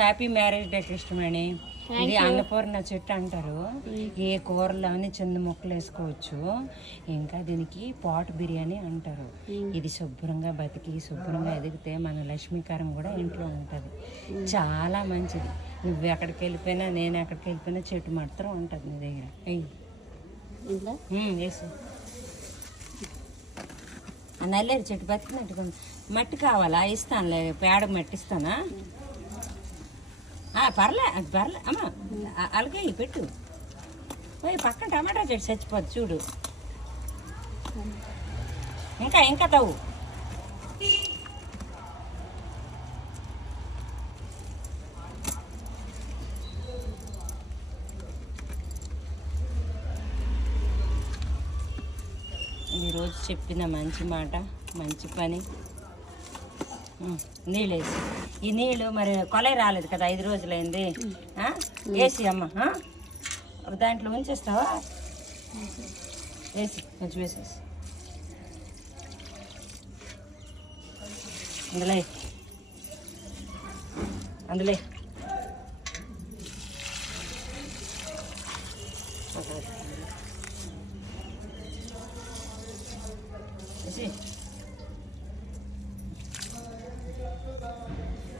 Happy marriage day Krishnamani. ఇది అన్నపూర్ణ చెట్టు అంటారు. ఏ కూరలో అని చిన్న ముక్కలు వేసుకోవచ్చు. ఇంకా దీనికి పాట్ బిర్యానీ అంటారు. ఇది శుభ్రంగా బతికి శుభ్రంగా ఎదిగితే మన లక్ష్మీకరం కూడా ఇంట్లో ఉంటుంది. చాలా మంచిది. నువ్వు ఎక్కడికి వెళ్ళిపోయినా నేను ఎక్కడికి వెళ్ళిపోయినా చెట్టు మాత్రం ఉంటుంది నీ దగ్గర. వేసు నల్లేరు చెట్టు బతికినట్టుగా మట్టి కావాలా? ఇస్తానులే, పేడ మట్టి ఇస్తానా? పర్లే అమ్మ, అలాగే పెట్టు. పోయి పక్కన టమాటా చెట్టు చచ్చిపోద్ది చూడు. ఇంకా తవ్వు. ఈరోజు చెప్పిన మంచి మాట, మంచి పని. నీళ్ళు వేసి, ఈ నీళ్ళు మరి కొలై రాలేదు కదా, 5 రోజులైంది. వేసి అమ్మ దాంట్లో ఉంచేస్తావా? వేసి కొంచెం వేసేసి అందులో వేసి